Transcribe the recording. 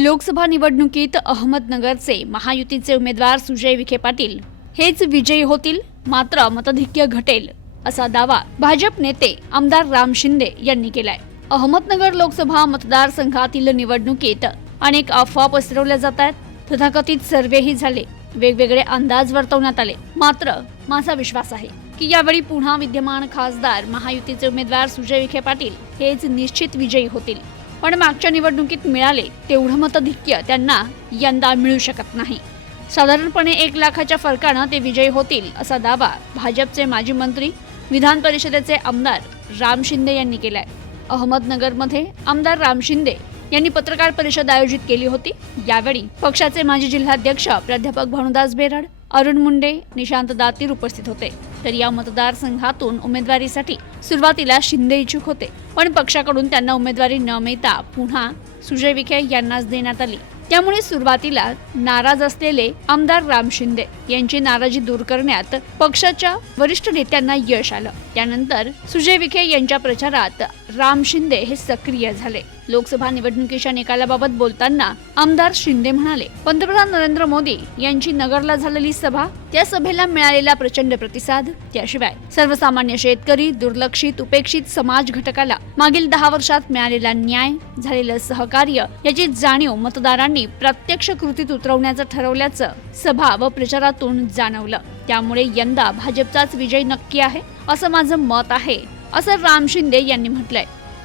लोकसभा निवडणुकीत अहमदनगरचे महायुतीचे उमेदवार सुजय विखे पाटील. हेच विजयी होतील मात्र मतधिक्य घटेल असा दावा भाजप नेते आमदार राम शिंदे यांनी केलाय. अहमदनगर लोकसभा मतदारसंघातील निवडणुकीत अनेक अफवा पसरवल्या जात आहेत. तथाकथित सर्वेही झाले. वेगवेगळे अंदाज वर्तवण्यात आले. मात्र माझा विश्वास आहे की यावेळी पुन्हा विद्यमान खासदार महायुतीचे उमेदवार सुजय विखे पाटील हेच निश्चित विजयी होतील. पण मागच्या निवडणुकीत मिळाले तेवढं मतधिक्य त्यांना यंदा मिळू शकत नाही. साधारणपणे एक लाखाच्या फरकानं ते विजयी होतील असा दावा भाजपचे माजी मंत्री विधान परिषदेचे आमदार राम शिंदे यांनी केलाय. अहमदनगरमध्ये आमदार राम शिंदे यांनी पत्रकार परिषद आयोजित केली होती. यावेळी पक्षाचे माजी जिल्हाध्यक्ष प्राध्यापक भानुदास बेरड अरुण मुंडे निशांत दातीर उपस्थित होते. तर या मतदारसंघातून उमेदवारीसाठी सुरुवातीला शिंदे इच्छुक होते. पण पक्षाकडून त्यांना उमेदवारी न मिळता पुन्हा सुजय विखे यांनाच देण्यात आली. त्यामुळे सुरुवातीला नाराज असलेले आमदार राम शिंदे यांची नाराजी दूर करण्यात पक्षाच्या वरिष्ठ नेत्यांना यश आलं. त्यानंतर सुजय विखे यांच्या प्रचारात राम शिंदे हे सक्रिय झाले. लोकसभा निवडणुकीच्या निकालाबाबत बोलताना आमदार शिंदे म्हणाले पंतप्रधान नरेंद्र मोदी यांची नगरला झालेली सभा त्या सभेला मिळालेला प्रचंड प्रतिसाद त्याशिवाय सर्वसामान्य शेतकरी दुर्लक्षित उपेक्षित समाज घटकाला मागील दहा वर्षात मिळालेला न्याय झालेलं सहकार्य याची जाणीव मतदारांनी प्रत्यक्ष कृतीत उतरवण्याचं ठरवल्याचं सभा व प्रचारातून जाणवलं. त्यामुळे यंदा भाजपचाच विजय नक्की आहे असं माझं मत आहे असं राम शिंदे यांनी म्हटलंय.